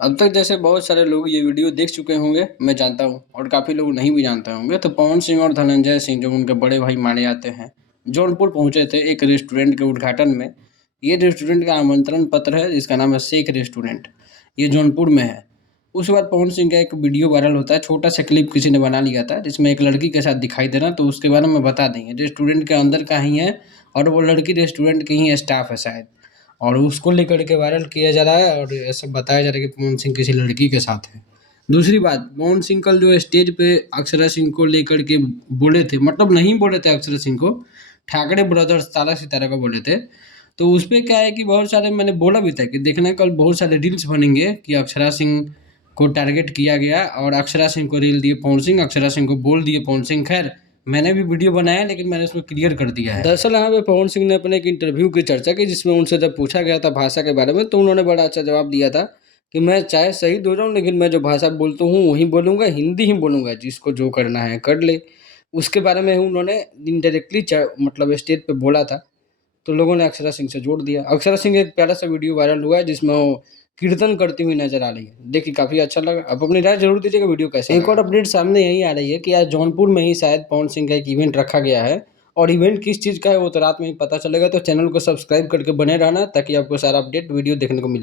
अब तक जैसे बहुत सारे लोग ये वीडियो देख चुके होंगे, मैं जानता हूँ, और काफ़ी लोग नहीं भी जानते होंगे। तो पवन सिंह और धनंजय सिंह जो उनके बड़े भाई माने जाते हैं, जौनपुर पहुँचे थे एक रेस्टोरेंट के उद्घाटन में। ये रेस्टोरेंट का आमंत्रण पत्र है, जिसका नाम है शेख रेस्टोरेंट। ये जौनपुर में है। उसके बाद पवन सिंह का एक वीडियो वायरल होता है, छोटा सा क्लिप किसी ने बना लिया था, जिसमें एक लड़की के साथ दिखाई दे रहा, तो उसके बारे में बता देंगे। रेस्टोरेंट के अंदर का ही है, और वो लड़की रेस्टोरेंट की ही स्टाफ है शायद, और उसको लेकर के वायरल किया जा रहा है, और ऐसा बताया जा रहा है कि पवन सिंह किसी लड़की के साथ है। दूसरी बात, पवन सिंह कल जो स्टेज पे अक्षरा सिंह को लेकर के बोले थे, मतलब नहीं बोले थे अक्षरा सिंह को, ठाकरे ब्रदर्स तारा सितारा को बोले थे। तो उस पे क्या है कि बहुत सारे, मैंने बोला भी था कि देखना कल बहुत सारे रील्स बनेंगे कि अक्षरा सिंह को टारगेट किया गया, और अक्षरा सिंह को रील दिए पवन सिंह, अक्षरा सिंह को बोल दिए पवन सिंह। खैर, मैंने भी वीडियो बनाया, लेकिन मैंने उसको क्लियर कर दिया है। दरअसल यहाँ पे पवन सिंह ने अपने एक इंटरव्यू की चर्चा की, जिसमें उनसे जब पूछा गया था भाषा के बारे में, तो उन्होंने बड़ा अच्छा जवाब दिया था कि मैं चाहे शहीद हो जाऊँ, लेकिन मैं जो भाषा बोलता हूँ वही बोलूँगा, हिंदी ही बोलूँगा, जिसको जो करना है कर ले। उसके बारे में उन्होंने इनडायरेक्टली मतलब स्टेज पे बोला था, तो लोगों ने अक्षरा सिंह से जोड़ दिया। अक्षरा सिंह एक प्यारा सा वीडियो वायरल हुआ है, जिसमें वो कीर्तन करती हुई नजर आ रही है। देखिए काफ़ी अच्छा लगा। आप अपनी राय जरूर दीजिएगा, वीडियो कैसा लगा। एक और अपडेट सामने यही आ रही है कि आज जौनपुर में ही शायद पवन सिंह का एक इवेंट रखा गया है, और इवेंट किस चीज़ का है वो तो रात में ही पता चलेगा। तो चैनल को सब्सक्राइब करके बने रहना, ताकि आपको सारा अपडेट वीडियो देखने को मिले।